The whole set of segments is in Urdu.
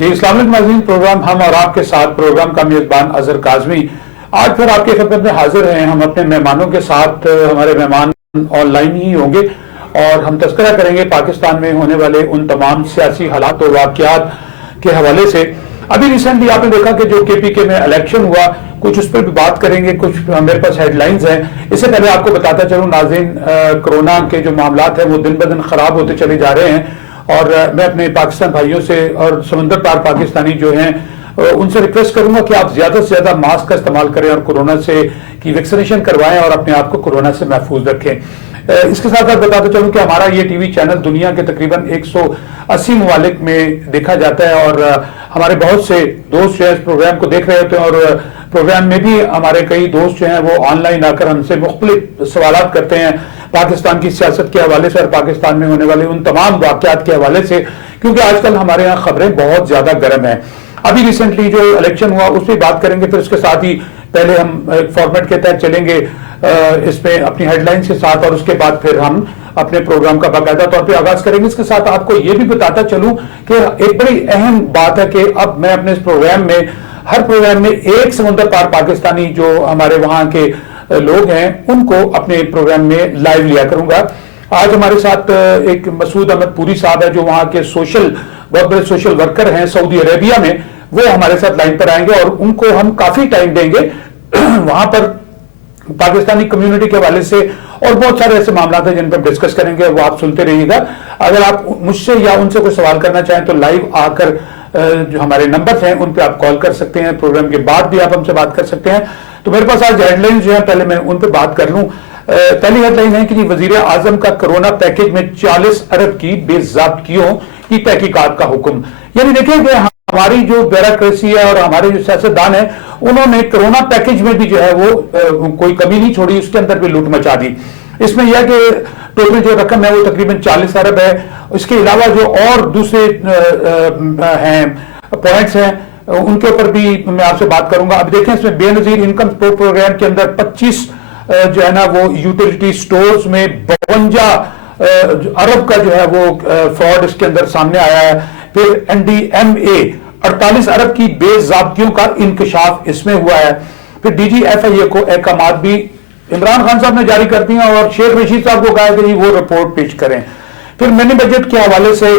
یہ اسلامک میگزین پروگرام ہم اور آپ کے ساتھ، پروگرام کا میزبان اظہر کاظمی آج پھر آپ کی خدمت میں حاضر ہیں۔ ہم اپنے مہمانوں کے ساتھ، ہمارے مہمان آن لائن ہی ہوں گے اور ہم تذکرہ کریں گے پاکستان میں ہونے والے ان تمام سیاسی حالات و واقعات کے حوالے سے۔ ابھی ریسنٹلی آپ نے دیکھا کہ جو کے پی کے میں الیکشن ہوا، کچھ اس پر بھی بات کریں گے، کچھ میرے پاس ہیڈ لائنز ہیں۔ اس سے پہلے آپ کو بتاتا چلوں ناظرین، کرونا کے جو معاملات ہیں وہ دن بدن خراب ہوتے چلے جا رہے ہیں، اور میں اپنے پاکستان بھائیوں سے اور سمندر پار پاکستانی جو ہیں ان سے ریکویسٹ کروں گا کہ آپ زیادہ سے زیادہ ماسک کا استعمال کریں اور کورونا سے کی ویکسینیشن کروائیں اور اپنے آپ کو کورونا سے محفوظ رکھیں۔ اس کے ساتھ بتاتے چلوں کہ ہمارا یہ ٹی وی چینل دنیا کے تقریباً 180 ممالک میں دیکھا جاتا ہے، اور ہمارے بہت سے دوست جو ہے اس پروگرام کو دیکھ رہے ہوتے ہیں، اور پروگرام میں بھی ہمارے کئی دوست جو ہیں وہ آن لائن آ کر ہم سے مختلف سوالات کرتے ہیں پاکستان کی سیاست کے حوالے سے اور پاکستان میں ہونے والے ان تمام واقعات کے حوالے سے، کیونکہ آج کل ہمارے یہاں خبریں بہت زیادہ گرم ہیں۔ ابھی ریسنٹلی جو الیکشن ہوا اس پہ بات کریں گے، پھر اس کے ساتھ ہی پہلے ہم ایک فارمیٹ کے تحت چلیں گے اس میں اپنی ہیڈ لائنز کے ساتھ، اور اس کے بعد پھر ہم اپنے پروگرام کا باقاعدہ طور پہ آغاز کریں گے۔ اس کے ساتھ آپ کو یہ بھی بتاتا چلوں کہ ایک بڑی اہم بات ہے کہ اب میں اپنے اس پروگرام میں ہر پروگرام میں ایک سمندر پار پاکستانی جو ہمارے وہاں کے لوگ ہیں ان کو اپنے پروگرام میں لائیو لیا کروں گا۔ آج ہمارے ساتھ ایک مسعود احمد پوری صاحب ہے جو وہاں کے بہت بڑے سوشل ورکر ہیں سعودی عربیہ میں، وہ ہمارے ساتھ لائن پر آئیں گے اور ان کو ہم کافی ٹائم دیں گے وہاں پر پاکستانی کمیونٹی کے حوالے سے، اور بہت سارے ایسے معاملات ہیں جن پر ڈسکس کریں گے، وہ آپ سنتے رہیے گا۔ اگر آپ مجھ سے یا ان سے کوئی سوال کرنا چاہیں تو لائیو آ کر جو ہمارے نمبر ہیں ان پہ آپ کال کر سکتے ہیں، پروگرام کے بعد بھی آپ ہم سے بات کر سکتے ہیں۔ تو میرے پاس آج ہیڈ لائنز جو ہیں پہلے میں ان پہ بات کر لوں۔ پہلی ہیڈ لائن ہے کہ وزیر اعظم کا کرونا پیکج میں 40 ارب کی بے ضابطگیوں کی تحقیقات کا حکم۔ یعنی دیکھیں کہ ہماری جو بیوروکریسی ہے اور ہمارے جو سیاستدان ہیں انہوں نے کرونا پیکج میں بھی جو ہے وہ کوئی کمی نہیں چھوڑی، اس کے اندر بھی لوٹ مچا دی۔ اس میں یہ ہے کہ ٹوٹل جو رقم ہے وہ تقریباً 40 ارب ہے۔ اس کے علاوہ جو اور دوسرے ہیں پوائنٹس ہیں ان کے اوپر بھی میں آپ سے بات کروں گا۔ اب دیکھیں اس میں بے نظیر انکم پروگرام کے اندر 25 جو ہے نا وہ یوٹیلیٹی سٹورز میں 52 ارب کا جو ہے وہ فراڈ اس کے اندر سامنے آیا ہے۔ پھر این ڈی ایم اے 48 ارب کی بے ضابطگیوں کا انکشاف اس میں ہوا ہے۔ پھر ڈی جی ایف آئی اے کو احکامات بھی عمران خان صاحب نے جاری کر دی ہیں اور شیخ رشید صاحب کو کہا ہے کہ وہ رپورٹ پیش کریں۔ پھر منی بجٹ کے حوالے سے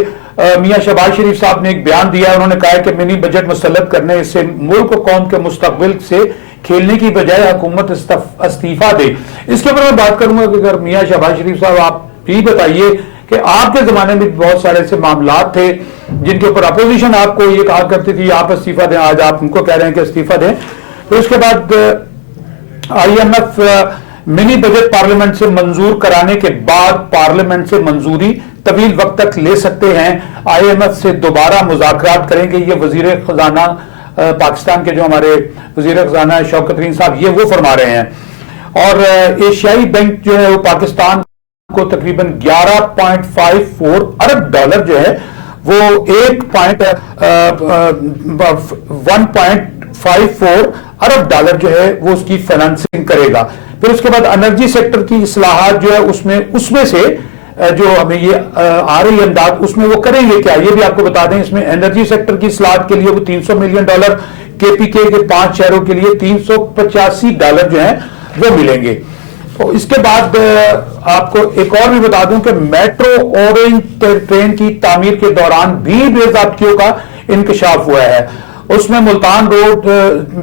میاں شہباز شریف صاحب نے ایک بیان دیا ہے، انہوں نے کہا ہے کہ منی بجٹ مسلط کرنے سے ملک و قوم کے مستقبل سے کھیلنے کی بجائے حکومت استعفیٰ دے۔ اس کے اوپر میں بات کروں گا کہ اگر میاں شہباز شریف صاحب آپ بھی بتائیے کہ آپ کے زمانے میں بہت سارے ایسے معاملات تھے جن کے اوپر اپوزیشن آپ کو یہ کہا کرتی تھی آپ استعفیٰ دیں، آج آپ ان کو کہہ رہے ہیں کہ استعفیٰ دیں۔ پھر اس کے بعد I M F mini budget parliament سے منظور کرانے کے بعد پارلیمنٹ سے منظوری طویل وقت تک لے سکتے ہیں، آئی ایم ایف سے دوبارہ مذاکرات کریں گے۔ یہ وزیر خزانہ پاکستان کے جو ہمارے وزیر خزانہ شوکت ترین صاحب یہ وہ فرما رہے ہیں۔ اور ایشیائی بینک جو ہے وہ پاکستان کو تقریباً 11.54 ارب ڈالر جو ہے وہ 1.54 ارب ڈالر جو ہے وہ اس کی فائنانسنگ کرے گا۔ پھر اس کے بعد انرجی سیکٹر کی اصلاحات جو ہے اس میں سے جو ہمیں یہ آ رہی امداد اس میں وہ کریں گے کیا، یہ بھی آپ کو بتا دیں۔ اس میں انرجی سیکٹر کی اصلاحات کے لیے وہ $300 ملین، کے پی کے 5 شہروں کے لیے $385 جو ہیں وہ ملیں گے۔ اس کے بعد آپ کو ایک اور بھی بتا دوں کہ میٹرو اورنج ٹرین کی تعمیر کے دوران بھی بے ضابطگیوں کا انکشاف ہوا ہے۔ اس میں ملتان روڈ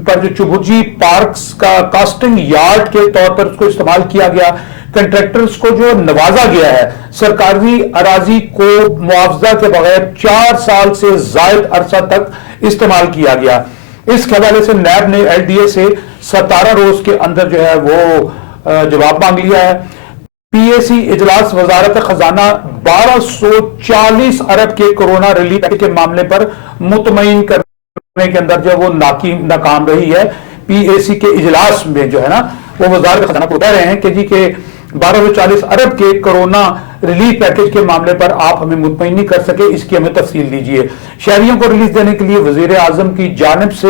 پر جو چبھجی پارکس کا کاسٹنگ یارڈ کے طور پر اس کو استعمال کیا گیا، کنٹریکٹرز کو جو نوازا گیا ہے، سرکاری اراضی کو معاوضہ کے بغیر 4 سال سے زائد عرصہ تک استعمال کیا گیا۔ اس حوالے سے نیب نے ایل ڈی اے سے 17 روز کے اندر جو ہے وہ جواب مانگ لیا ہے۔ پی اے سی اجلاس وزارت خزانہ 1240 ارب کے کورونا ریلیف کے معاملے پر مطمئن کرنے کے اندر جو وہ ناکام رہی ہے۔ پی اے سی کے اجلاس میں جو ہے نا وہ وزارت خزانہ کو کہہ رہے ہیں کہ جی کہ 1240 ارب کے کورونا ریلیف پیکج کے معاملے پر آپ ہمیں مطمئن نہیں کر سکے، اس کی ہمیں تفصیل دیجیے۔ شہریوں کو ریلیف دینے کے لیے وزیر اعظم کی جانب سے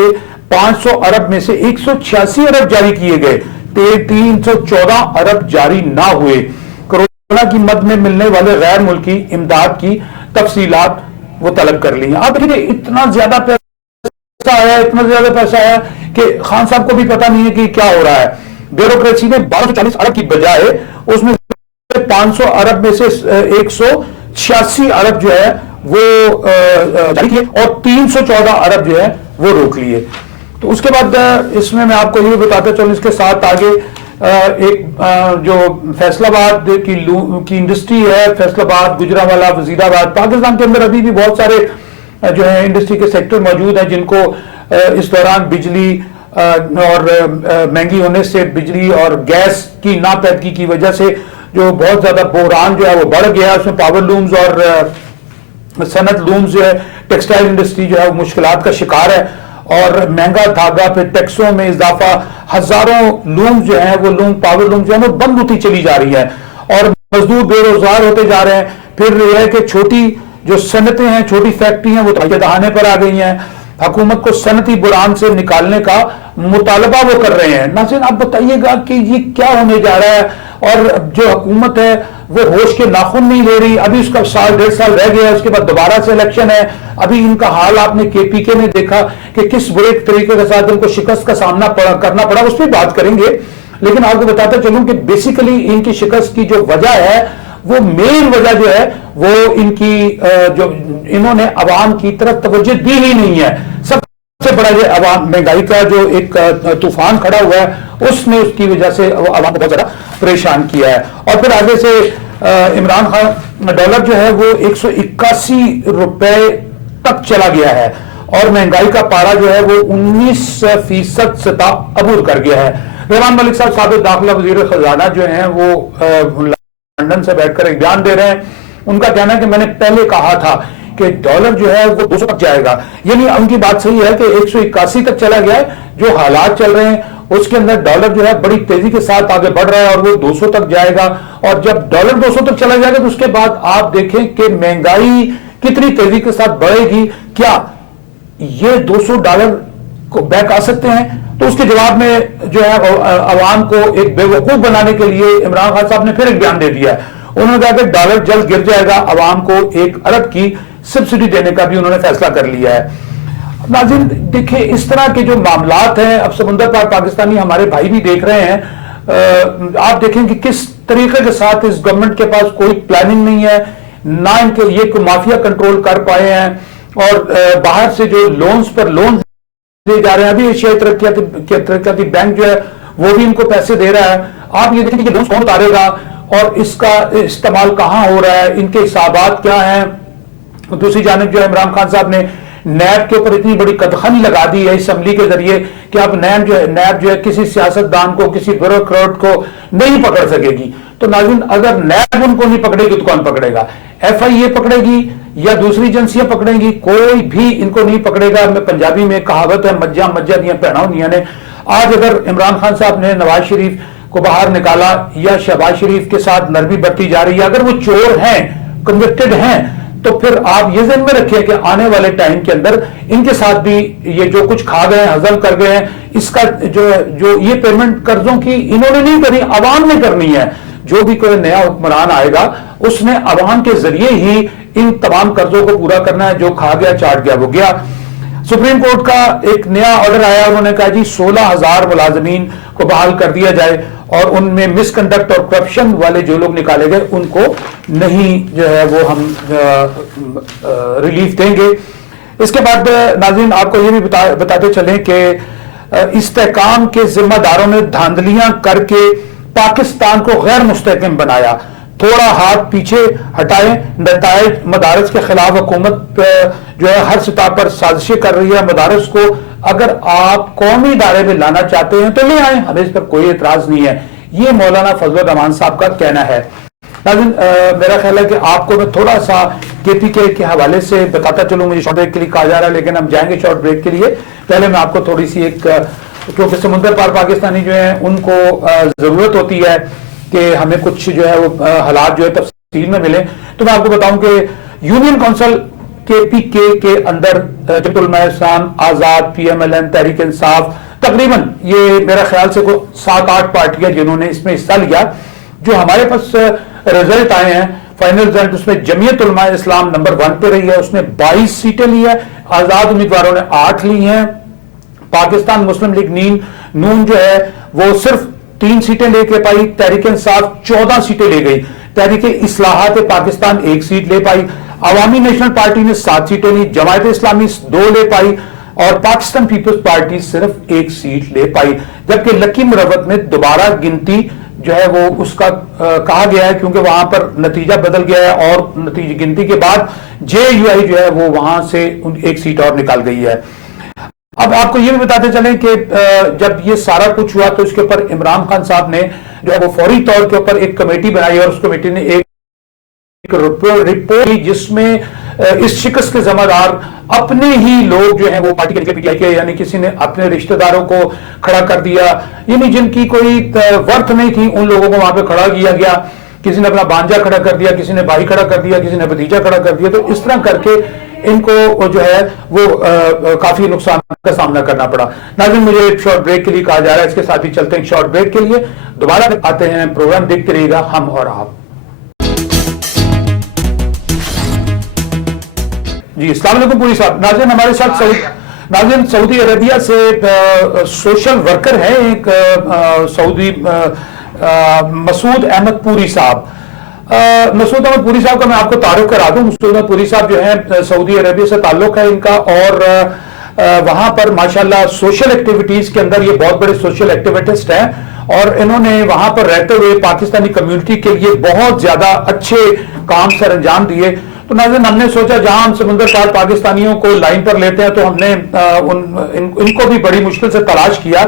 500 ارب میں سے 186 ارب جاری کیے گئے، 314 ارب جاری نہ ہوئے۔ کورونا کی مد میں ملنے والے غیر ملکی امداد کی تفصیلات وہ طلب کر لی ہیں. آپ دیکھیے اتنا زیادہ پیسہ آیا, اتنا زیادہ پیسہ آیا کہ خان صاحب کو بھی پتہ نہیں ہے کہ کیا ہو رہا ہے. بیوروکریسی نے 1240 ارب کی بجائے اس میں 500 ارب میں سے 186 ارب جو ہے وہ جاری کیے اور 314 ارب جو ہے وہ روک لیے. تو اس کے بعد اس میں آپ کو یہ بتاتا چلوں, اس کے ساتھ آگے ایک جو فیصل آباد کی انڈسٹری ہے, فیصل آباد, گجرانوالہ, وزیر آباد, پاکستان کے اندر ابھی بھی بہت سارے جو ہے انڈسٹری کے سیکٹر موجود ہیں جن کو اس دوران بجلی اور مہنگی ہونے سے بجلی اور گیس کی ناپیدگی کی وجہ سے جو بہت زیادہ بحران جو ہے وہ بڑھ گیا. اس میں پاور لومز اور صنعت لومز جو ہے, ٹیکسٹائل انڈسٹری جو ہے وہ مشکلات کا شکار ہے, اور مہنگا دھاگا, پھر ٹیکسوں میں اضافہ, ہزاروں لوم جو ہیں وہ پاور لوم جو ہے وہ بند ہوتی چلی جا رہی ہے اور مزدور بے روزگار ہوتے جا رہے ہیں. پھر یہ ہے کہ چھوٹی جو صنعتیں ہیں, چھوٹی فیکٹری ہیں, وہ دہانے پر آ گئی ہیں. حکومت کو صنعتی بحران سے نکالنے کا مطالبہ وہ کر رہے ہیں. ناظرین آپ بتائیے گا کہ یہ کیا ہونے جا رہا ہے, اور جو حکومت ہے وہ ہوش کے ناخن نہیں لے رہی. ابھی اس کا سال 1.5 سال رہ گیا, اس کے بعد دوبارہ سے الیکشن ہے. ابھی ان کا حال آپ نے KPK میں دیکھا کہ کس برے طریقے کے ساتھ ان کو شکست کا سامنا کرنا پڑا, اس پہ بات کریں گے. لیکن آپ کو بتاتا چلوں کہ بیسیکلی ان کی شکست کی جو وجہ ہے, وہ مین وجہ جو ہے وہ ان کی جو انہوں نے عوام کی طرف توجہ دی ہی نہیں ہے. سب سے بڑا یہ عوام مہنگائی کا جو ایک طوفان کھڑا ہوا ہے, اس نے اس کی وجہ سے عوام کو بہت زیادہ پریشان کیا ہے. اور پھر آگے سے عمران خان ڈالر جو ہے وہ 181 روپے تک چلا گیا ہے, اور مہنگائی کا پارا جو ہے وہ 19% سطح عبور کر گیا ہے. رحمان ملک صاحب سابق داخلہ وزیر خزانہ جو ہیں وہ لندن سے بیٹھ کر ایک بیان دے رہے ہیں. ان کا کہنا ہے کہ میں نے پہلے کہا تھا کہ ڈالر جو ہے وہ 200 تک جائے گا. یعنی ان کی بات صحیح ہے کہ 181 تک چلا گیا ہے. جو حالات چل رہے ہیں اس کے اندر ڈالر جو ہے بڑی تیزی کے ساتھ آگے بڑھ رہا ہے اور وہ 200 تک جائے گا. اور جب ڈالر 200 تک چلا جائے گا تو اس کے بعد آپ دیکھیں کہ مہنگائی کتنی تیزی کے ساتھ بڑھے گی. کیا یہ 200 ڈالر کو بیک آ سکتے ہیں؟ تو اس کے جواب میں جو ہے عوام کو ایک بے وقوف بنانے کے لیے عمران خان صاحب نے پھر ایک بیان دے دیا ہے. انہوں نے کہا کہ ڈالر جلد گر جائے گا, عوام کو 1 ارب کی سبسڈی دینے کا بھی انہوں نے فیصلہ کر لیا ہے. ناظرین دیکھیں اس طرح کے جو معاملات ہیں, اب سمندر پار پاکستانی ہمارے بھائی بھی دیکھ رہے ہیں. آپ دیکھیں کہ کس طریقے کے ساتھ اس گورنمنٹ کے پاس کوئی پلاننگ نہیں ہے, نہ ان کے یہ کوئی مافیا کنٹرول کر پائے ہیں, اور باہر سے جو لونز پر لونز دے جا رہے ہیں. ابھی ایشیائی ترقیاتی بینک جو ہے وہ بھی ان کو پیسے دے رہا ہے. آپ یہ دیکھیں کہ لونز کون اتارے گا اور اس کا استعمال کہاں ہو رہا ہے, ان کے حسابات کیا ہیں. دوسری جانب جو عمران خان صاحب نے نیب کے اوپر اتنی بڑی قدغنی لگا دی ہے اسمبلی کے ذریعے کہ اب نیب جو ہے کسی سیاستدان کو, کسی بیوروکریٹ کو نہیں پکڑ سکے گی. تو ناظرین اگر نیب ان کو نہیں پکڑے گی تو کون پکڑے گا؟ FIA پکڑے گی یا دوسری ایجنسیاں پکڑیں گی؟ کوئی بھی ان کو نہیں پکڑے گا. میں پنجابی میں کہاوت ہے, مجھا مجھا دیا پہنا ہونیاں نے. آج اگر عمران خان صاحب نے نواز شریف کو باہر نکالا یا شہباز شریف کے ساتھ نرمی برتی جا رہی ہے, اگر وہ چور ہیں, کنوکٹڈ ہیں, تو پھر آپ یہ ذہن میں رکھیں کہ آنے والے ٹائم کے اندر ان کے ساتھ بھی یہ جو کچھ کھا گئے ہیں, ہضم کر گئے ہیں, اس کا جو یہ پیمنٹ قرضوں کی انہوں نے نہیں کرنی, عوام نے کرنی ہے. جو بھی کوئی نیا حکمران آئے گا اس نے عوام کے ذریعے ہی ان تمام قرضوں کو پورا کرنا ہے. جو کھا گیا چاٹ گیا وہ گیا. سپریم کورٹ کا ایک نیا آرڈر آیا, انہوں نے کہا جی 16,000 ملازمین کو بحال کر دیا جائے, اور ان میں مس کنڈکٹ اور کرپشن والے جو لوگ نکالے گئے ان کو نہیں جو ہے وہ ہم ریلیف دیں گے. اس کے بعد ناظرین آپ کو یہ بھی بتاتے چلیں کہ استحکام کے ذمہ داروں نے دھاندلیاں کر کے پاکستان کو غیر مستحکم بنایا. تھوڑا ہاتھ پیچھے ہٹائیں, نتائج مدارس کے خلاف حکومت جو ہے ہر سطح پر سازشیں کر رہی ہے. مدارس کو اگر آپ قومی ادارے میں لانا چاہتے ہیں تو لے آئیں, ہمیں اس پر کوئی اعتراض نہیں ہے. یہ مولانا فضل الرحمان صاحب کا کہنا ہے. لیکن میرا خیال ہے کہ آپ کو میں تھوڑا سا KPK کے حوالے سے بتاتا چلوں. مجھے شارٹ بریک کے لیے کہا جا رہا ہے, لیکن ہم جائیں گے شارٹ بریک کے لیے. پہلے میں آپ کو تھوڑی سی ایک, کیونکہ سمندر پار پاکستانی جو ہیں ان کو ضرورت ہوتی ہے کہ ہمیں کچھ جو ہے وہ حالات جو ہے تفصیل میں ملیں, تو میں آپ کو بتاؤں کہ یونین کونسل KPK کے اندر جمعیت علماء اسلام, آزاد, PMLN, تحریک انصاف, تقریباً یہ میرا خیال سے کوئی 7-8 پارٹیاں جنہوں نے اس میں حصہ لیا. جو ہمارے پاس رزلٹ آئے ہیں فائنل رزلٹ اس میں جمعیت علماء اسلام نمبر 1 پہ رہی ہے، اس نے 22 سیٹیں لی ہے، آزاد امیدواروں نے 8 لی ہیں، پاکستان مسلم لیگ نون جو ہے وہ صرف 3 سیٹیں لے کے پائی، تحریک انصاف 14 سیٹیں لے گئی، تحریک اصلاحات پاکستان 1 سیٹ لے پائی، عوامی نیشنل پارٹی نے 7 سیٹیں لی، جماعت اسلامی 2 لے پائی اور پاکستان پیپلز پارٹی صرف 1 سیٹ لے پائی، جبکہ لکی مروت میں دوبارہ گنتی جو ہے وہ اس کا کہا گیا ہے کیونکہ وہاں پر نتیجہ بدل گیا ہے اور نتیجہ گنتی کے بعد جے یو آئی جو ہے وہ وہاں سے 1 سیٹ اور نکال گئی ہے۔ اب آپ کو یہ بھی بتاتے چلیں کہ جب یہ سارا کچھ ہوا تو اس کے اوپر عمران خان صاحب نے جو ہے وہ فوری طور کے اوپر ایک کمیٹی بنائی اور اس کمیٹی نے ایک رپورٹ جس میں اس شکست کے ذمہ دار اپنے ہی لوگ جو ہیں وہ پارٹی کے پی ٹی آئی کے، یعنی کسی نے اپنے رشتہ داروں کو کھڑا کر دیا، یعنی جن کی کوئی ورتھ نہیں تھی ان لوگوں کو وہاں پہ کھڑا کیا گیا، کسی نے اپنا بانجا کھڑا کر دیا، کسی نے بھائی کھڑا کر دیا، کسی نے بھتیجا کھڑا کر دیا، تو اس طرح کر کے ان کو جو ہے وہ کافی نقصان کا سامنا کرنا پڑا۔ ناظرین مجھے ایک شارٹ بریک کے لیے کہا جا رہا ہے، اس کے ساتھ ہی چلتے ہیں ایک شارٹ بریک کے لیے، دوبارہ آتے ہیں، پروگرام دیکھتے رہیے گا ہم اور آپ۔ جی السلام علیکم پوری صاحب۔ ناظرین ہمارے ساتھ ناظرین سعودی عربیہ سے سوشل ورکر ہیں ایک سعودی مسعود احمد پوری صاحب۔ مسعود احمد پوری صاحب کا میں آپ کو تعارف کرا دوں۔ مسعود احمد پوری صاحب جو ہیں سعودی عربیہ سے تعلق ہے ان کا، اور وہاں پر ماشاءاللہ سوشل ایکٹیویٹیز کے اندر یہ بہت بڑے سوشل ایکٹیویسٹ ہیں، اور انہوں نے وہاں پر رہتے ہوئے پاکستانی کمیونٹی کے لیے بہت زیادہ اچھے کام سر انجام دیے۔ تو ناظرین ہم نے سوچا جہاں ہم سمندر پار پاکستانیوں کو لائن پر لیتے ہیں تو ہم نے ان کو بھی بڑی مشکل سے تلاش کیا،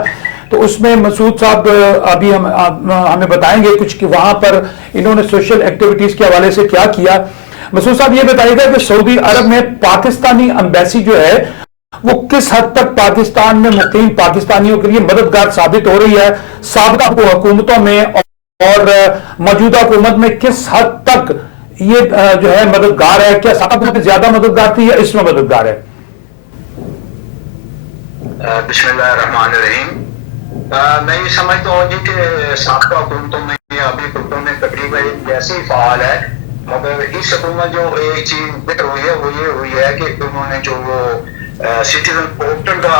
تو اس میں مسعود صاحب ابھی ہمیں بتائیں گے کچھ کہ وہاں پر انہوں نے سوشل ایکٹیویٹیز کے حوالے سے کیا کیا۔ مسعود صاحب یہ بتائیے گا کہ سعودی عرب میں پاکستانی ایمبیسی جو ہے وہ کس حد تک پاکستان میں مقیم پاکستانیوں کے لیے مددگار ثابت ہو رہی ہے، سابقہ حکومتوں میں اور موجودہ حکومت میں کس حد تک یہ جو ہے مددگار ہے؟ کیا سابقہ حکومت زیادہ مددگار تھی یا اس میں مددگار ہے؟ بسم اللہ الرحمن الرحیم۔ میں یہ سمجھتا ہوں جی کہ سابقہ حکومتوں میں یا ابھی حکومتوں میں تقریباً جیسے ہی فعال ہے، مگر اس حکومت جو ایک چیز بہتر ہوئی ہے وہ یہ ہوئی ہے کہ انہوں نے جو وہ سٹیزن پورٹل کا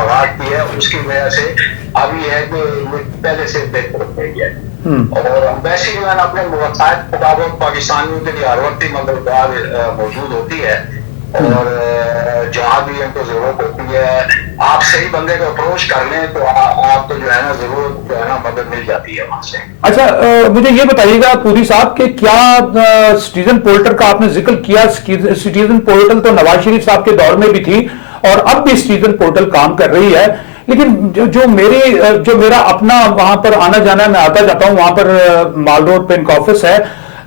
آغاز کیا ہے اس کی وجہ سے اب یہ ہے کہ وہ پہلے سے بہتر ہو گئی ہے، اور ایمبیسی جو ہے نا اپنے مواقعات کے مطابق پاکستانیوں کے لیے ہر وقت ہی مددگار موجود ہوتی ہے، اور جہاں بھی ان کو ضرورت ہوتی ہے آپ صحیح بندے کو اپروچ کر لیں تو آپ کو جو ہے نا ضرورت جو ہے نا مدد مل جاتی ہے وہاں سے۔ اچھا مجھے یہ بتائیے گا پوری صاحب کہ کیا سٹیزن پورٹل کا آپ نے ذکر کیا، سٹیزن پورٹل تو نواز شریف صاحب کے دور میں بھی تھی اور اب بھی سٹیزن پورٹل کام کر رہی ہے، لیکن جو میرا اپنا وہاں پر آنا جانا ہے، میں آتا جاتا ہوں وہاں پر مال روڈ پہ ان کا آفس ہے،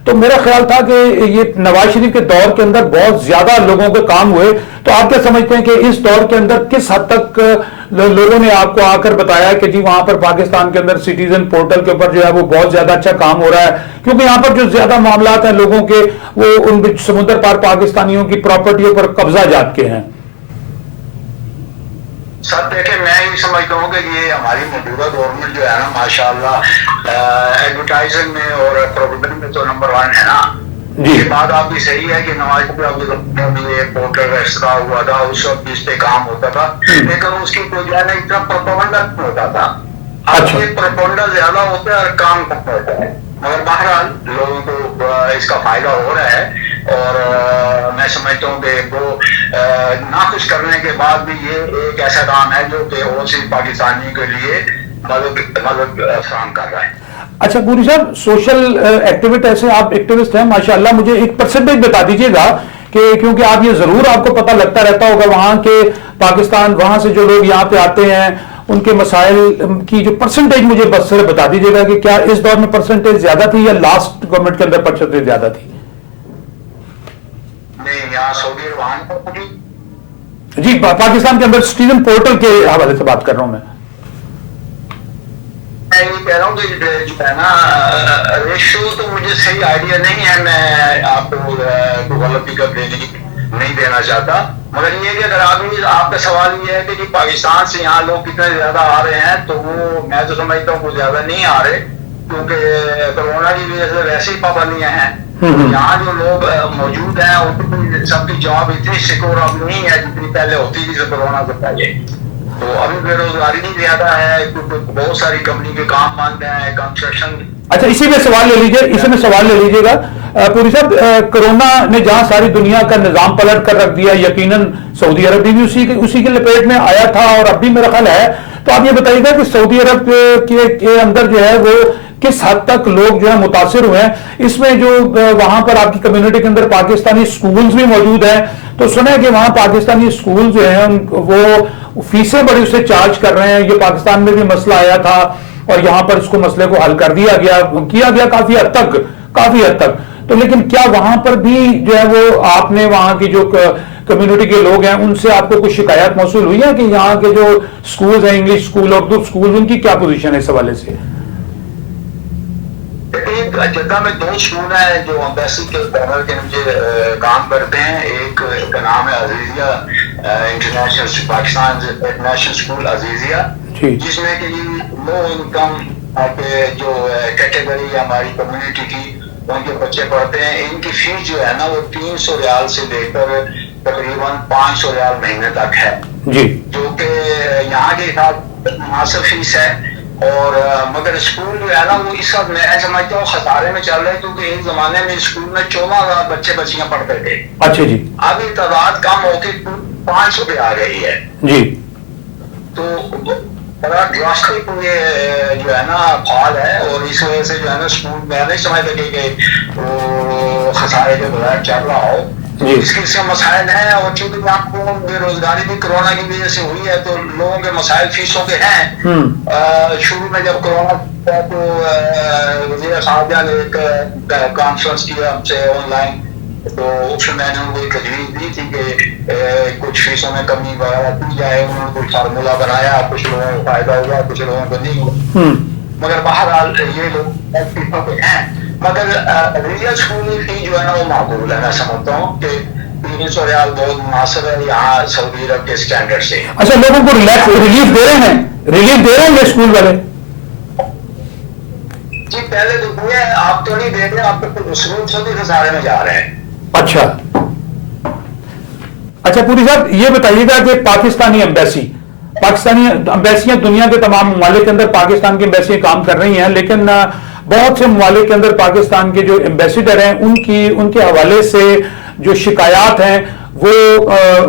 تو میرا خیال تھا کہ یہ نواز شریف کے دور کے اندر بہت زیادہ لوگوں کے کام ہوئے، تو آپ کیا سمجھتے ہیں کہ اس دور کے اندر کس حد تک لوگوں نے آپ کو آ کر بتایا کہ جی وہاں پر پاکستان کے اندر سٹیزن پورٹل کے اوپر جو ہے وہ بہت زیادہ اچھا کام ہو رہا ہے، کیونکہ یہاں پر جو زیادہ معاملات ہیں لوگوں کے وہ ان سمندر پار پاکستانیوں کی پراپرٹیوں پر قبضہ جات کے ہیں؟ سر دیکھیں میں یہ سمجھتا ہوں کہ یہ ہماری موجودہ گورنمنٹ جو ہے نا ماشاءاللہ ایڈورٹائزنگ میں اور پروپیگنڈا میں تو نمبر 1 ہے نا۔ یہ بات آپ کی صحیح ہے کہ نواز شریف یہ پورٹل رجسٹر ہوا تھا اس وقت اس پہ کام ہوتا تھا، لیکن اس کی کوئی جو ہے نا اتنا پروپیگنڈا نہیں ہوتا تھا، اب یہ پروپیگنڈا زیادہ ہوتا ہے اور کام کم ہوتا ہے، مگر بہرحال لوگوں کو اس کا فائدہ ہو رہا ہے، اور میں سمجھتا ہوں کہ وہ ناخوش کرنے کے بعد بھی یہ ایک ایسا کام ہے جو کہ اور سی پاکستانی کے لیے مدد فراہم کر رہا ہے۔ اچھا پوری صاحب سوشل ایکٹیوسٹ آپ ایکٹیوسٹ ہیں ماشاءاللہ، مجھے ایک پرسنٹیج بتا دیجیے گا کہ کیونکہ آپ یہ ضرور آپ کو پتہ لگتا رہتا ہوگا وہاں کے پاکستان وہاں سے جو لوگ یہاں پہ آتے ہیں ان کے مسائل کی جو پرسنٹیج مجھے بس سے بتا دیجیے گا کہ کیا اس دور میں پرسنٹیج زیادہ تھی یا لاسٹ گورنمنٹ کے اندر پرسنٹیج زیادہ تھی؟ نہیں یہاں سعودی عرب جی پاکستان کے اندر سٹیزن پورٹل کے حوالے سے بات کر رہا ہوں میں یہ کہہ رہا ہوں کہ جو ہے نا ریشو تو مجھے صحیح آئیڈیا نہیں ہے، میں آپ کو غلط پک اپ نہیں دینا چاہتا، مگر یہ کہ اگر آپ کا سوال یہ ہے کہ جی پاکستان سے یہاں لوگ کتنے زیادہ آ رہے ہیں، تو وہ میں تو سمجھتا ہوں وہ زیادہ نہیں آ رہے، کیونکہ کورونا کی وجہ سے ویسے ہی پابندیاں ہیں، یہاں جو لوگ موجود ہیں ان سب کی جاب اتنی سیکور اب نہیں ہے جتنی پہلے ہوتی تھی کورونا سے پہلے. تو ابھی بے روزگاری بھی زیادہ ہے کیونکہ بہت ساری کمپنی کے کام بند ہیں, کنسٹرکشن. اچھا, اسی میں سوال لے لیجیے گا پوری صاحب. کرونا نے جہاں ساری دنیا کا نظام پلٹ کر رکھ دیا, یقیناً سعودی عرب بھی اسی کے لپیٹ میں آیا تھا اور اب بھی میرا خیال ہے. تو آپ یہ بتائیے گا کہ سعودی عرب کے اندر جو ہے وہ کس حد تک لوگ جو ہے متاثر ہوئے ہیں اس میں, جو وہاں پر آپ کی کمیونٹی کے اندر پاکستانی سکولز بھی موجود ہیں, تو سنا ہے کہ وہاں پاکستانی سکول جو ہیں وہ فیسیں بڑی اس سے چارج کر رہے ہیں. یہ پاکستان میں بھی مسئلہ آیا تھا اور یہاں پر اس کو مسئلے کو حل کر دیا گیا کافی حد تک. تو لیکن کیا وہاں پر بھی جو ہے وہ آپ نے وہاں کی جو کمیونٹی کے لوگ ہیں ان سے آپ کو کچھ شکایات موصول ہوئی ہے کہ یہاں کے جو سکولز ہیں, انگلش سکول, اردو سکول, ان کی کیا پوزیشن ہے اس حوالے سے؟ جدہ میں 2 اسکول ہیں جو امبیسی کے بینر کے نیچے کام کرتے ہیں. ایک کا نام ہے Azizia international, Pakistan international school Azizia, جس میں کہ لو انکم جو کیٹیگری ہماری کمیونٹی کی ان کے بچے پڑھتے ہیں. ان کی فیس جو ہے نا وہ 300 ریال سے لے کر تقریباً 500 ریال مہینے تک ہے, جو کہ یہاں کے حساب مناسب فیس ہے. اور مگر اسکول جو ہے نا وہ اس وقت میں سمجھتا ہوں خسارے میں چل رہے ہیں, کیونکہ اس زمانے میں اسکول میں 14,000 بچے بچیاں پڑھتے تھے. اچھا جی. اب یہ تعداد کم ہو کے 500 پہ آ گئی ہے جی. تو بڑا ڈراسٹک یہ جو ہے نا فال ہے, اور اس وجہ سے جو ہے نا اسکول میں نہیں سمجھ لگے کہ وہ خسارے کے بغیر چل رہا ہو. اس کے مسائل ہیں, اور چونکہ آپ کو بے روزگاری بھی کرونا کی وجہ سے ہوئی ہے تو لوگوں کے مسائل فیسوں کے ہیں. شروع میں جب کرونا تو وزیر خارجہ نے ایک کانفرنس کیا ہم سے آن لائن, تو اس میں نے ان کو ایک تجویز دی تھی کہ کچھ فیسوں میں کمی وغیرہ کی جائے. انہوں نے کوئی فارمولہ بنایا, کچھ لوگوں کو فائدہ ہوا, کچھ لوگوں کو نہیں ہوا. مگر بہرحال یہ لوگ فیسوں کے ہیں. مگر ریئل اسکول فی جو ہے نا وہ معقول ہے. میں سمجھتا ہوں کہ 300 ریال بہت مناسب ہے یہاں سعودی عرب کے اسٹینڈرڈ سے. اچھا, لوگوں کو ریلیف دے رہے ہیں یہ اسکول والے؟ جی پہلے تو ہوئے, آپ تو نہیں دے رہے, آپ تو مسلم سعودی خسارے میں جا رہے ہیں. اچھا پوری صاحب یہ بتائیے گا کہ پاکستانی امبیسیاں دنیا کے تمام ممالک کے اندر پاکستان کی امبیسیاں کام کر رہی ہیں, لیکن بہت سے ممالک کے اندر پاکستان کے جو امبیسیڈر ہیں ان کے حوالے سے جو شکایات ہیں وہ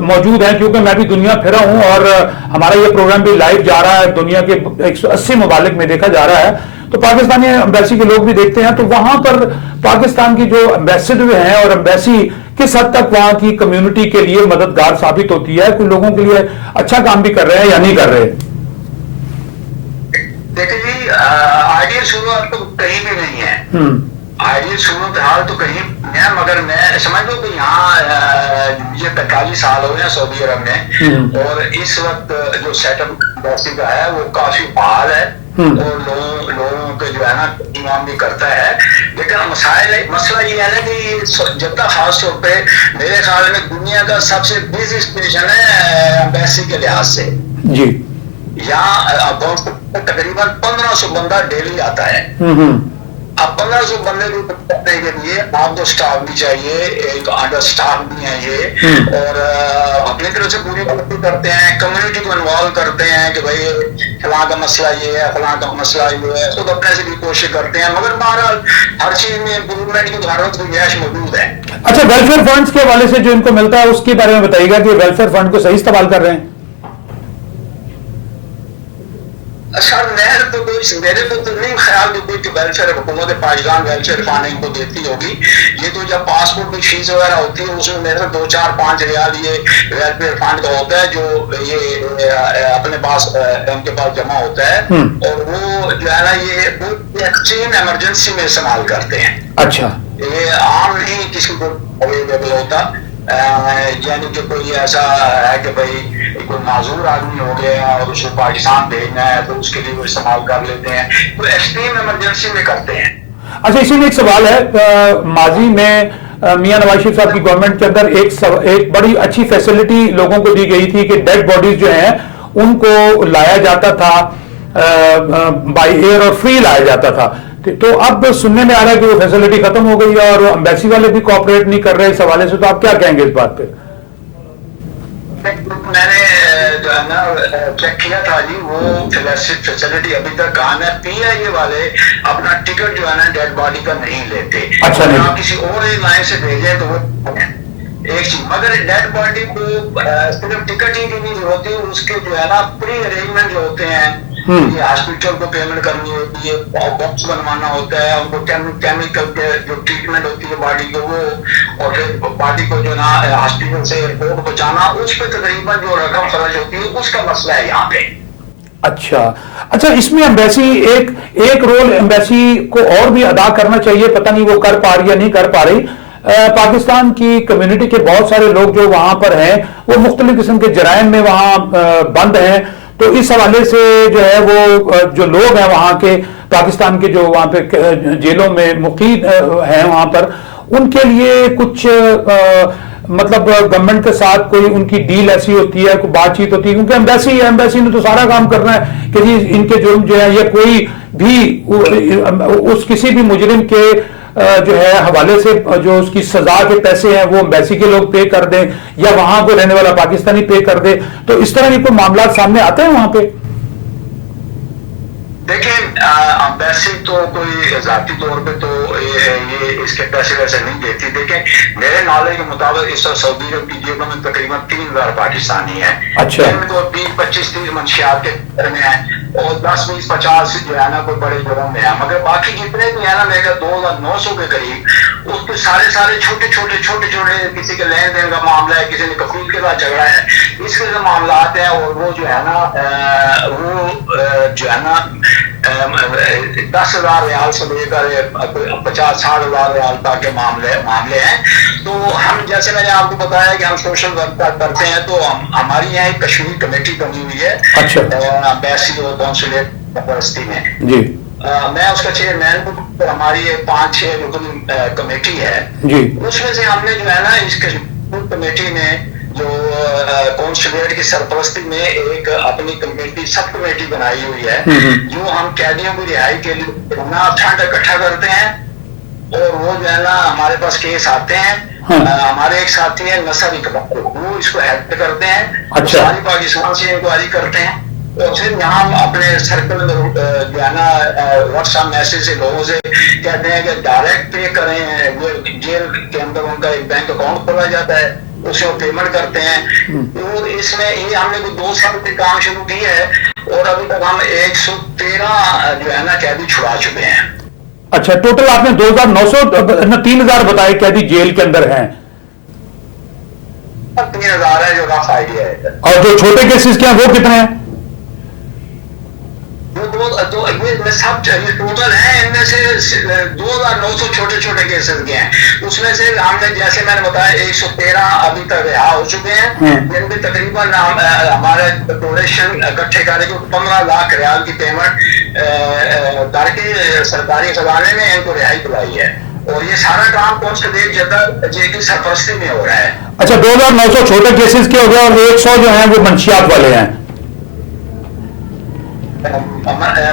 موجود ہیں. کیونکہ میں بھی دنیا پھرا ہوں اور ہمارا یہ پروگرام بھی لائیو جا رہا ہے, دنیا کے 180 ممالک میں دیکھا جا رہا ہے, تو پاکستانی امبیسی کے لوگ بھی دیکھتے ہیں. تو وہاں پر پاکستان کی جو امبیسڈر ہیں اور امبیسی کس حد تک وہاں کی کمیونٹی کے لیے مددگار ثابت ہوتی ہے, کوئی لوگوں کے لیے اچھا کام بھی کر رہے ہیں یا نہیں کر رہے؟ دیکھیں جی, آئیڈیل صورت تو کہیں بھی نہیں ہے. آئیڈیل صورت حال تو کہیں نہیں ہے, مگر میں سمجھ لوں کہ یہاں یہ 45 سال ہو گئے ہیں سعودی عرب میں, اور اس وقت جو سیٹ اپ انڈسٹری کا ہے وہ کافی فعال ہے, اور لوگوں کے جو ہے نا انعام بھی کرتا ہے. لیکن مسئلہ یہ ہے نا کہ جدہ خاص طور پہ میرے خیال میں دنیا کا سب سے بزی اسٹیشن ہے امبیسی کے لحاظ سے. جی. یہاں تقریباً 1500 بندہ ڈیلی آتا ہے. اب 1500 بندے کو کرنے کے لیے آپ کو سٹاف بھی چاہیے, ایک انڈر سٹاف بھی ہیں یہ, اور اپنی طرف سے پوری باتیں کرتے ہیں, کمیونٹی کو انوالو کرتے ہیں کہ بھائی فلاں کا مسئلہ یہ ہے, فلاں کا مسئلہ یہ ہے, خود اپنے سے بھی کوشش کرتے ہیں. مگر بہرحال ہر چیز میں امپروومنٹ کی ضرورت گنجائش موجود ہے. اچھا, ویلفیئر فنڈز کے حوالے سے جو ان کو ملتا ہے اس کے بارے میں بتائیے گا کہ ویلفیئر فنڈ کو صحیح استعمال کر رہے ہیں؟ سر میرے کو تو نہیں خیال کہ ویلفیئر حکومت پاکستان ویلفیئر فنڈ ان کو دیتی ہوگی. یہ تو جب پاسپورٹ کی فیس وغیرہ ہوتی ہے اس میں میرے 2-4-5 ریال یہ ویلفیئر فنڈ کا ہوتا ہے جو یہ اپنے پاس ان کے پاس جمع ہوتا ہے, اور وہ جو ہے نا یہ ایکسٹریم ایمرجنسی میں استعمال کرتے ہیں. اچھا, یہ عام نہیں کسی کو اویلیبل ہوتا, یعنی کہ کوئی ایسا ہے کہ بھائی کوئی معذور آدمی ہو گیا اور اس کو پاکستان بھیجنا ہے تو اس کے لیے وہ استعمال کر لیتے ہیں, تو ایکسٹریم ایمرجنسی میں کرتے ہیں. اچھا, اسی میں ایک سوال ہے, ماضی میں میاں نواز شریف صاحب کی گورنمنٹ کے اندر ایک بڑی اچھی فیسلٹی لوگوں کو دی گئی تھی کہ ڈیڈ باڈیز جو ہیں ان کو لایا جاتا تھا بائی ایئر اور فری لایا جاتا تھا. تو اب سننے میں آ رہا ہے کہ وہ فیسلٹی ختم ہو گئی ہے اور امبیسی والے بھی کوآپریٹ نہیں کر رہے اس حوالے سے، تو آپ کیا کہیں گے اس بات پہ؟ میں نے جو ہے نا چیک کیا تھا جی، وہ فیسلٹی ابھی تک آن ہے. پی آئی اے والے اپنا ٹکٹ جو ہے نا ڈیڈ باڈی کا نہیں لیتے. اچھا، نہیں آپ کسی اور ایئر لائن سے بھیجیں تو وہ ایک چیز، مگر ڈیڈ باڈی کو صرف ٹکٹ ہی کی نہیں ہوتی، اس کے جو ہے نا پری ارینجمنٹ جو ہوتے ہیں، یہ ہاسپٹل کو پیمنٹ کرنی ہوتی ہے، باکس بنوانا ہوتا ہے، ان کو کیمیکل کے جو ٹریٹمنٹ ہوتی ہے باڈی کو وہ، اور پھر باڈی کو جو نا ہاسپٹل سے ایئرپورٹ پہنچانا، اس پہ تقریباً جو رقم خرچ ہوتی ہے اس کا مسئلہ ہے یہاں پہ. اچھا، اس میں امبیسی ایک رول امبیسی کو اور بھی ادا کرنا چاہیے، پتہ نہیں وہ کر پا رہی یا نہیں کر پا رہی. پاکستان کی کمیونٹی کے بہت سارے لوگ جو وہاں پر ہیں وہ مختلف قسم کے جرائم میں وہاں بند ہیں، تو اس حوالے سے جو ہے وہ جو لوگ ہیں وہاں کے پاکستان کے جو وہاں پہ جیلوں میں مقید ہیں وہاں پر، ان کے لیے کچھ مطلب گورنمنٹ کے ساتھ کوئی ان کی ڈیل ایسی ہوتی ہے، کوئی بات چیت ہوتی ہے؟ کیونکہ امبیسی نے تو سارا کام کرنا ہے کہ جی ان کے جرم جو ہے یا کوئی بھی اس کسی بھی مجرم کے جو ہے حوالے سے جو اس کی سزا کے پیسے ہیں وہ امبیسی کے لوگ پے کر دیں یا وہاں کو رہنے والا پاکستانی پے کر دے، تو اس طرح کے کوئی معاملات سامنے آتے ہیں وہاں پہ؟ دیکھیں امبیسی تو کوئی ذاتی طور پہ تو یہ اس کے پیسے ویسے نہیں دیتی. دیکھیں میرے نالج کے مطابق اس وقت سعودی عرب کی جیبوں میں تقریباً 3000 پاکستانی ہیں. اچھا. ان کو 20-25-30 منشیات کے میں ہیں اور 10-20-50 جو ہے نا کوئی بڑے جرم میں ہیں، مگر باقی جتنے بھی ہیں نا میرے 2900 کے قریب، اس کے سارے چھوٹے کسی کے لین دین کا معاملہ ہے، کسی نے کفیل کے ساتھ جھگڑا ہے، اس کے جو معاملات ہیں، اور وہ جو ہے نا وہ جو ہے نا 10,000 ریال سے لے کر 50-60 ہزار ریال تک کے معاملے ہیں. تو ہم جیسے میں نے آپ کو بتایا کہ ہم سوشل ورک کرتے ہیں، تو ہماری یہاں ایک کشمیر کمیٹی بنی ہوئی ہے امبیسی اور قونصلیٹ پرستی میں جی. میں اس کا چیئرمین ہوں. ہماری 5-6 رکن کمیٹی ہے جی. اس میں سے ہم نے جو ہے نا اس کمیٹی میں جو قونصلیٹ کی سرپرستی میں ایک اپنی کمیٹی سب کمیٹی بنائی ہوئی ہے، جو ہم قیدیوں کی رہائی کے لیے فنڈ اکٹھا کرتے ہیں، اور وہ جو ہے نا ہمارے پاس کیس آتے ہیں. ہمارے ایک ساتھی ہیں نصر اقبال، وہ اس کو ہیلپ کرتے ہیں، ساری پاکستان سے انکوائری کرتے ہیں، اور پھر یہاں اپنے سرکل میں جو ہے نا واٹس ایپ میسج سے لوگوں سے کہتے ہیں کہ ڈائریکٹ پے کریں. جیل کے اندر ان کا ایک بینک اکاؤنٹ کھولا جاتا ہے، اس کو پیمنٹ کرتے ہیں. اور اس میں یہ ہم نے 2 سال سے کام شروع کیا ہے، اور ابھی تک ہم 113 جو ہے نا قیدی چھڑا چکے ہیں. اچھا، ٹوٹل آپ نے 3000 بتائے قیدی جیل کے اندر ہیں؟ 3000 ہے جو رف آئیڈیا ہے. اور جو چھوٹے کیسز کیا وہ کتنے ہیں؟ یہ سب ٹوٹل ہیں، ان میں سے 2900 چھوٹے کیسز کے ہیں. اس میں سے ہم نے جیسے میں نے بتایا 113 ابھی تک رہا ہو چکے ہیں، جن میں تقریباً ہمارے ڈونیشن اکٹھے کر کے 15 لاکھ ریال کی پیمنٹ کر کے سرکاری خزانے میں ان کو رہائی دلائی ہے. اور یہ سارا کام قونصلیٹ جدہ جے کی سرپرستی میں ہو رہا ہے. اچھا، 2900 چھوٹے کیسز کے ہو گئے اور 100 جو ہیں وہ منشیات والے ہیں.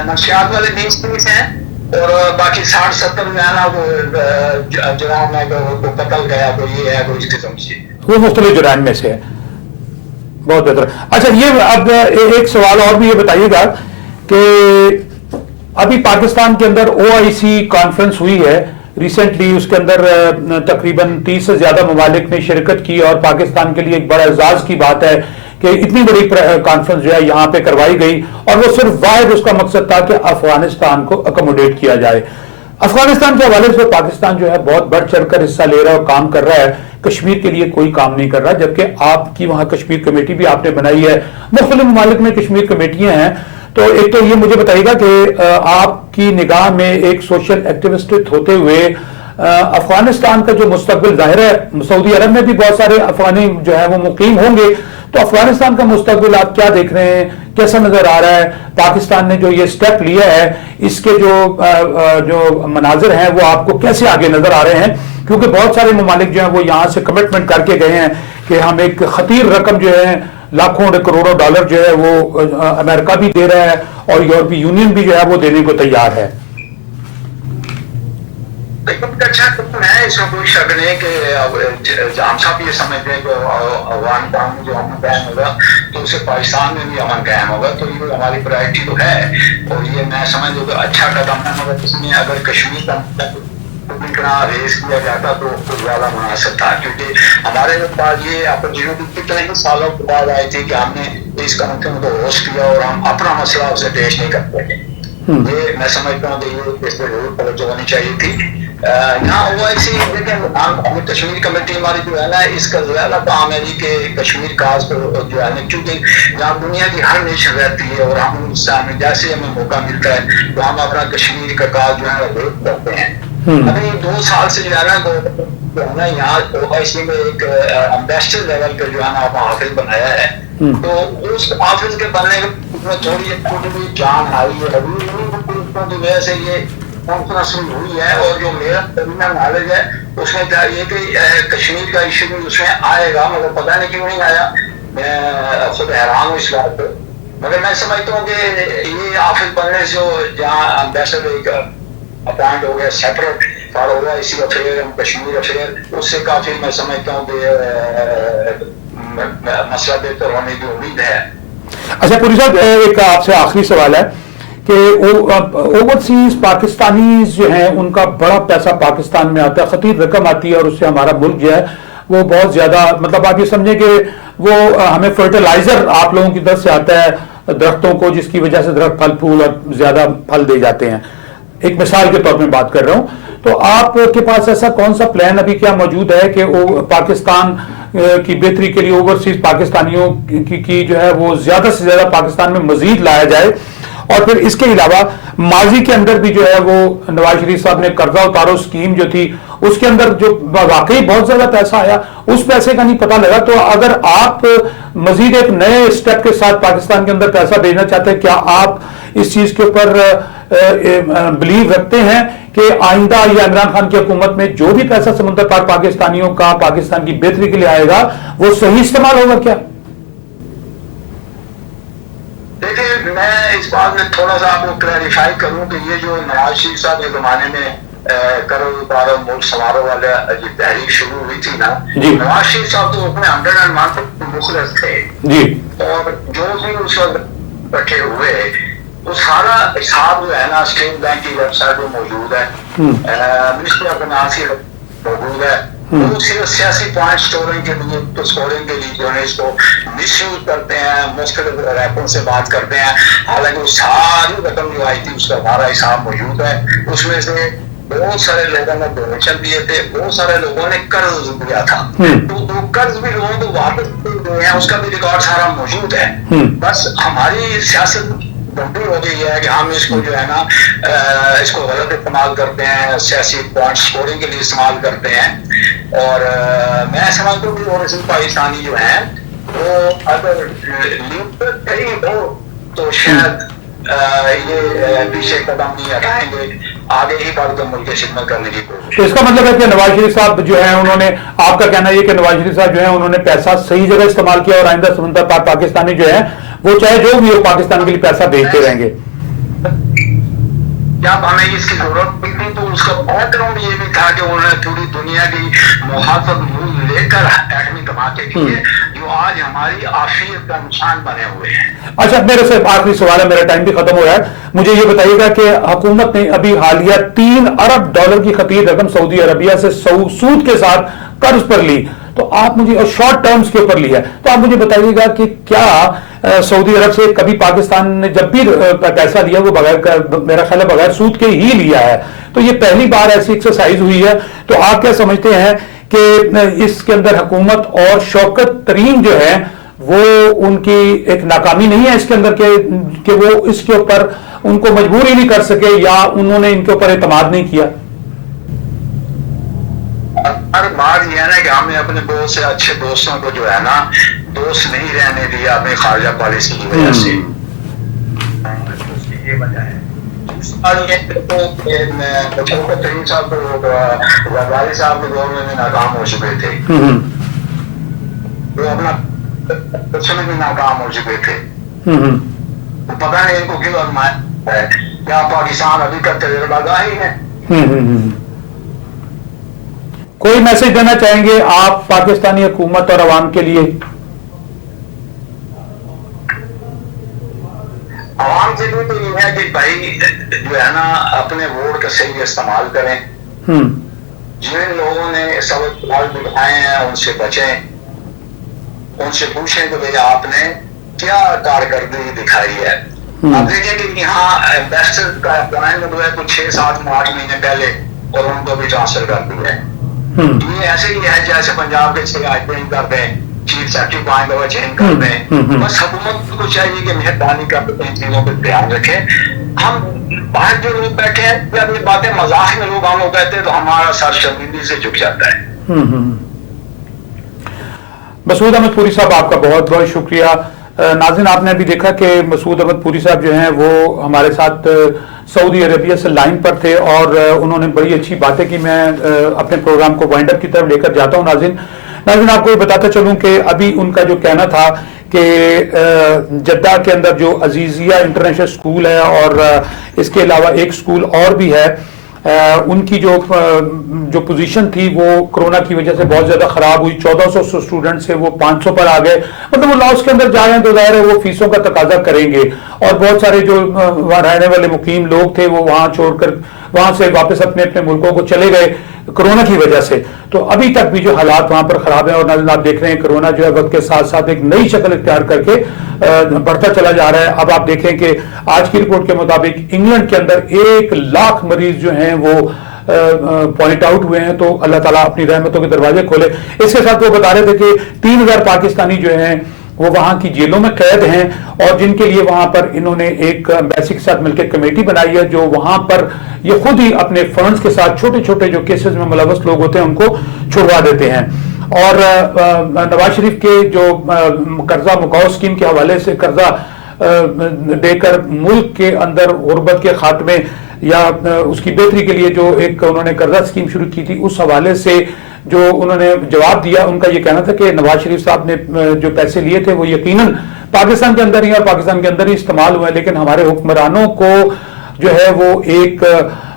منشیات والے 20-30 ہیں، اور باقی 60-70 جو ہے نا وہ جرائم ہے، کوئی قتل گیا، کوئی یہ ہے، کوئی اس قسم سے وہ مختلف جرائم میں سے ہے. بہت بہتر. اچھا، یہ اب ایک سوال اور بھی یہ بتائیے گا کہ ابھی پاکستان کے اندر OIC کانفرنس ہوئی ہے ریسنٹلی، اس کے اندر تقریباً 30 سے زیادہ ممالک نے شرکت کی، اور پاکستان کے لیے ایک بڑا اعزاز کی بات ہے کہ اتنی بڑی کانفرنس جو ہے یہاں پہ کروائی گئی، اور وہ صرف واحد اس کا مقصد تھا کہ افغانستان کو اکوموڈیٹ کیا جائے. افغانستان کے حوالے سے پاکستان جو ہے بہت بڑھ چڑھ کر حصہ لے رہا ہے اور کام کر رہا ہے، کشمیر کے لیے کوئی کام نہیں کر رہا، جبکہ آپ کی وہاں کشمیر کمیٹی بھی آپ نے بنائی ہے. مختلف ممالک میں کشمیر کمیٹیاں ہیں. تو ایک تو یہ مجھے بتائیے گا کہ آپ کی نگاہ میں ایک سوشل ایکٹیوسٹ ہوتے ہوئے افغانستان کا جو مستقبل ظاہر ہے، سعودی عرب میں بھی بہت سارے افغانی جو ہے وہ مقیم ہوں گے، تو افغانستان کا مستقبل آپ کیا دیکھ رہے ہیں، کیسا نظر آ رہا ہے؟ پاکستان نے جو یہ سٹیپ لیا ہے، اس کے جو مناظر ہیں وہ آپ کو کیسے آگے نظر آ رہے ہیں؟ کیونکہ بہت سارے ممالک جو ہیں وہ یہاں سے کمٹمنٹ کر کے گئے ہیں کہ ہم ایک خطیر رقم جو ہے لاکھوں کروڑوں ڈالر جو ہے وہ امریکہ بھی دے رہا ہے اور یورپی یونین بھی جو ہے وہ دینے کو تیار ہے. لیکن اچھا ہے، اس میں کوئی شک نہیں کہ جام صاحب یہ سمجھتے ہیں کہ افغان میں جو امن قائم ہوگا تو اسے پاکستان میں بھی امن قائم ہوگا، تو یہ ہماری پرائرٹی تو ہے، اور یہ میں سمجھوں کہ اچھا قدم ہے، مگر اس میں اگر کشمیر کا ریز کیا جاتا تو زیادہ مناسب تھا، کیونکہ ہمارے پاس یہ اپرچونیٹی کتنے ہی سالوں کے بعد آئی تھی کہ ہم نے اس کنفرنس کو ہوسٹ کیا اور ہم اپنا مسئلہ اسے پیش نہیں کرتے تھے۔ یہ میں سمجھتا ہوں کہ یہ اس پہ ضرور توجہ ہونی چاہیے تھی۔ یہاں ہوا اسی دیکھیں کشمیر کمیٹی ہماری جو ہے نا، اس کا زیادہ کام ہے جی کہ کشمیر کاز کو جو ہے نا، کیونکہ جہاں دنیا کی ہر نیشن رہتی ہے اور ہم اس میں جیسے ہمیں موقع ملتا ہے تو ہم اپنا کشمیر کا کاز جو ہے ریٹ کرتے ہیں۔ ابھی 2 سال سے جو ہے نا یہاں OIC میں ایک امبیسڈر لیول پہ جو ہے نا آپ آفس بنایا ہے، تو اس آفس کے بننے میں تھوڑی جان آئی ہے ابھی کی وجہ سے یہ کانفرنس ہوئی ہے، اور جو میرا ٹرمینل نالج ہے اس میں یہ کہ کشمیر کا ایشو بھی اس میں آئے گا، مگر پتہ نہیں کیوں نہیں آیا، میں خود حیران ہوں اس بات پہ۔ مگر میں سمجھتا ہوں کہ یہ آفس بننے سے جہاں امبیسڈر ایک اپوائنٹ ہو گیا separate for OIC affair Kashmir affair, اس سے کافی میں سمجھتا ہوں کہ مسئلہ بہتر ہونے کی امید ہے۔ اچھا پوری صاحب، ایک آپ سے آخری سوال ہے کہ اوورسیز پاکستانیز جو ہیں ان کا بڑا پیسہ پاکستان میں آتا ہے، خطیر رقم آتی ہے، اور اس سے ہمارا ملک جو ہے وہ بہت زیادہ، مطلب آپ یہ سمجھیں کہ وہ ہمیں فرٹیلائزر آپ لوگوں کی طرف سے آتا ہے درختوں کو، جس کی وجہ سے درخت پھل پھول اور زیادہ پھل دے جاتے ہیں۔ ایک مثال کے طور میں بات کر رہا ہوں، تو آپ کے پاس ایسا کون سا پلان ابھی کیا موجود ہے کہ پاکستان کی بہتری کے لیے اوورسیز پاکستانیوں کی جو ہے وہ زیادہ سے زیادہ پاکستان میں مزید لایا جائے؟ اور پھر اس کے علاوہ ماضی کے اندر بھی جو ہے وہ نواز شریف صاحب نے قرضہ اتارو اسکیم جو تھی، اس کے اندر جو واقعی بہت زیادہ پیسہ آیا، اس پیسے کا نہیں پتہ لگا، تو اگر آپ مزید ایک نئے اسٹیپ کے ساتھ پاکستان کے اندر پیسہ بھیجنا چاہتے ہیں، کیا آپ اس چیز کے اوپر بلیو رکھتے ہیں کہ آئندہ یا عمران خان کی حکومت میں جو بھی پیسہ سمندر پار پاکستانیوں کا پاکستان کی بہتری کے لیے آئے گا وہ صحیح استعمال ہوگا کیا؟ دیکھیں، میں اس بات میں تھوڑا سا آپ کو کلیریفائی کروں کہ یہ جو نواز شریف صاحب کے زمانے میں کرو اتارو ملک سنوارو والا جو تحریک شروع ہوئی تھی نا، نواز شریف صاحب تو اس میں 101 مخلص تھے جی، اور جو بھی اس وقت اکٹھے ہوئے وہ سارا حساب جو ہے نا اسٹیٹ بینک کی ویب سائٹ پہ موجود ہے، منسٹری آف فائنانس کی موجود ہے، وہ صرف سیاسی پوائنٹ اسکورنگ کے لیے جو ہے اس کو مس یوز کرتے ہیں، مختلف ریپوں سے بات کرتے ہیں، حالانکہ وہ ساری رقم جو آئی تھی اس کا ہمارا حساب موجود ہے، اس میں سے بہت سارے لوگوں نے ڈونیشن دیے تھے، بہت سارے لوگوں نے قرض دیا تھا، تو وہ قرض بھی لوگوں کو واپس دیے ہیں، اس کا بھی ریکارڈ سارا موجود ہے۔ بس ہماری سیاست گمبھیر ہو گئی ہے کہ ہم اس کو جو ہے نا اس کو غلط استعمال کرتے ہیں، سیاسی پوائنٹ اسکورنگ کے لیے استعمال کرتے ہیں، اور میں سمجھتا ہوں کہ اوورسیز پاکستانی جو ہیں وہ اگر لیڈر صحیح ہو تو شاید یہ پیچھے قدم نہیں ہٹائیں گے، آگے ہی بڑھ کر ملک کی خدمت کرنے کی کوشش۔ تو اس کا مطلب ہے کہ نواز شریف صاحب جو ہیں انہوں نے، آپ کا کہنا یہ کہ نواز شریف صاحب جو ہیں انہوں نے پیسہ صحیح جگہ استعمال کیا، اور آئندہ سمندر پار پاکستانی جو ہیں وہ چاہے جو بھی ہو پاکستان کے لیے پیسہ بھیجتے رہیں گے؟ جب ہمیں اس کی ضرورت پڑی تھی تو اس کا بیک گراؤنڈ یہ بھی تھا کہ انہوں نے پوری دنیا کی محافظت لے کر ایٹمی دھماکے کیے جو آج ہماری عافیت کا نشان بنے ہوئے ہیں۔ اچھا، میرے سے آخری سوال ہے، میرا ٹائم بھی ختم ہو رہا ہے، مجھے یہ بتائیے گا کہ حکومت نے ابھی حالیہ $3 ارب کی خطیر رقم سعودی عربیہ سے سود کے ساتھ قرض پر لی، تو آپ مجھے شارٹ ٹرمز کے اوپر لی ہے، تو آپ مجھے بتائیے گا کہ کیا سعودی عرب سے کبھی پاکستان نے جب بھی پیسہ لیا وہ بغیر، میرا خیال ہے بغیر سود کے ہی لیا ہے، تو یہ پہلی بار ایسی ایکسرسائز ہوئی ہے، تو آپ کیا سمجھتے ہیں کہ اس کے اندر حکومت اور شوکت ترین جو ہے وہ ان کی ایک ناکامی نہیں ہے اس کے اندر کہ وہ اس کے اوپر ان کو مجبور ہی نہیں کر سکے، یا انہوں نے ان کے اوپر اعتماد نہیں کیا؟ ہر بات یہ ہے نا کہ ہم نے اپنے بہت سے اچھے دوستوں کو جو ہے نا دوست نہیں رہنے دیا اپنی خارجہ پالیسی کی وجہ سے، یہ وجہ ہے۔ شوکت ترین صاحب زرداری صاحب کے دور میں ناکام ہو چکے تھے، وہ اپنا میں بھی ناکام ہو چکے تھے، پتہ نہیں ان کو کیوں آزمایا ہے، کیا پاکستان ابھی تک تجربہ گاہ ہی ہے؟ کوئی میسج دینا چاہیں گے آپ پاکستانی حکومت اور عوام کے لیے؟ عوام کے لیے تو یہ ہے کہ بھائی جو ہے نا اپنے ووٹ کا صحیح استعمال کریں. جن لوگوں نے سبق دکھائے ہیں ان سے بچیں, ان سے پوچھیں کہ بھائی آپ نے کیا کارکردگی دکھائی ہے. اب دیکھیں کہ یہاں ایمبیسڈر کا اپوائنٹمنٹ ہوا ہے کچھ 6-7-8 مہینے پہلے اور ان کو بھی ٹرانسفر کر دیا ہے. یہ ایسے ہی ہے جیسے پنجاب کے 6 چینج کر دیں, چیف سیکرٹری پوائنٹ ہوا چینج کر دیں. بس حکومت کو چاہیے کہ مہربانی کر کے ان چیزوں پہ دھیان رکھیں. ہم باہر جو لوگ بیٹھے ہیں جب یہ باتیں مذاق میں لوگ ہم لوگ کہتے ہیں تو ہمارا سر شرمندگی سے جھک جاتا ہے. مسعود احمد پوری صاحب آپ کا بہت بہت شکریہ. ناظرین آپ نے ابھی دیکھا کہ مسعود احمد پوری صاحب جو ہیں وہ ہمارے ساتھ سعودی عربیہ سے لائن پر تھے اور انہوں نے بڑی اچھی باتیں کی. میں اپنے پروگرام کو وائنڈ اپ کی طرف لے کر جاتا ہوں. ناظرین آپ کو یہ بتاتا چلوں کہ ابھی ان کا جو کہنا تھا کہ جدہ کے اندر جو عزیزیہ انٹرنیشنل اسکول ہے اور اس کے علاوہ ایک اسکول اور بھی ہے, ان کی جو پوزیشن تھی وہ کرونا کی وجہ سے بہت زیادہ خراب ہوئی. 1400 اسٹوڈنٹ سے وہ 500 پر آ گئے. مطلب وہ لاس کے اندر جا رہے ہیں تو ظاہر ہے وہ فیسوں کا تقاضا کریں گے اور بہت سارے جو وہاں رہنے والے مقیم لوگ تھے وہ وہاں چھوڑ کر وہاں سے واپس اپنے اپنے ملکوں کو چلے گئے کرونا کی وجہ سے. تو ابھی تک بھی جو حالات وہاں پر خراب ہیں اور ناظرین آپ دیکھ رہے ہیں کرونا جو ہے وقت کے ساتھ ساتھ ایک نئی شکل اختیار کر کے بڑھتا چلا جا رہا ہے. اب آپ دیکھیں کہ آج کی رپورٹ کے مطابق انگلینڈ کے اندر 1 لاکھ مریض جو ہیں وہ پوائنٹ آؤٹ ہوئے ہیں. تو اللہ تعالیٰ اپنی رحمتوں کے دروازے کھولے. اس کے ساتھ وہ بتا رہے تھے کہ 3000 پاکستانی جو ہیں وہ وہاں کی جیلوں میں قید ہیں اور جن کے لیے وہاں پر انہوں نے ایک ایمبیسی کے ساتھ مل کے کمیٹی بنائی ہے جو وہاں پر یہ خود ہی اپنے فنڈز کے ساتھ چھوٹے چھوٹے جو کیسز میں ملوث لوگ ہوتے ہیں ان کو چھڑوا دیتے ہیں. اور نواز شریف کے جو قرضہ مکاؤ اسکیم کے حوالے سے قرضہ دے کر ملک کے اندر غربت کے خاتمے یا اس کی بہتری کے لیے جو ایک انہوں نے قرضہ اسکیم شروع کی تھی اس حوالے سے جو انہوں نے جواب دیا, ان کا یہ کہنا تھا کہ نواز شریف صاحب نے جو پیسے لیے تھے وہ یقیناً پاکستان کے اندر ہی اور پاکستان کے اندر ہی استعمال ہوئے, لیکن ہمارے حکمرانوں کو جو ہے وہ ایک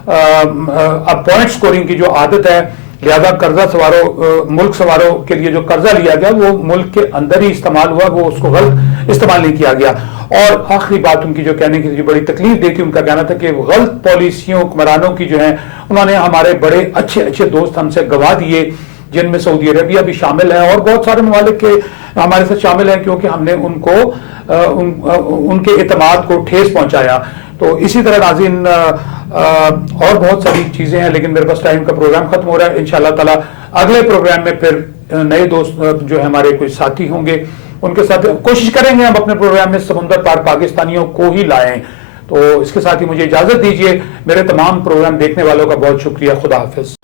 پوائنٹ سکورنگ کی جو عادت ہے لہذا قرضہ سواروں ملک سواروں کے لیے جو قرضہ لیا گیا وہ ملک کے اندر ہی استعمال ہوا, وہ اس کو غلط استعمال نہیں کیا گیا. اور آخری بات ان کی جو کہنے کی جو بڑی تکلیف دیتی ان کا کہنا تھا کہ غلط پالیسیوں حکمرانوں کی جو ہیں انہوں نے ہمارے بڑے اچھے دوست ہم سے گوا دیے جن میں سعودی عربیہ بھی شامل ہے اور بہت سارے ممالک کے ہمارے ساتھ شامل ہیں کیونکہ ہم نے ان کو ان کے اعتماد کو ٹھیس پہنچایا. تو اسی طرح ناظرین اور بہت ساری چیزیں ہیں لیکن میرے پاس ٹائم کا پروگرام ختم ہو رہا ہے. انشاءاللہ تعالی اگلے پروگرام میں پھر نئے دوست جو ہمارے کوئی ساتھی ہوں گے ان کے ساتھ کوشش کریں گے ہم اپنے پروگرام میں سمندر پار پاکستانیوں کو ہی لائیں. تو اس کے ساتھ ہی مجھے اجازت دیجیے. میرے تمام پروگرام دیکھنے والوں کا بہت شکریہ. خدا حافظ.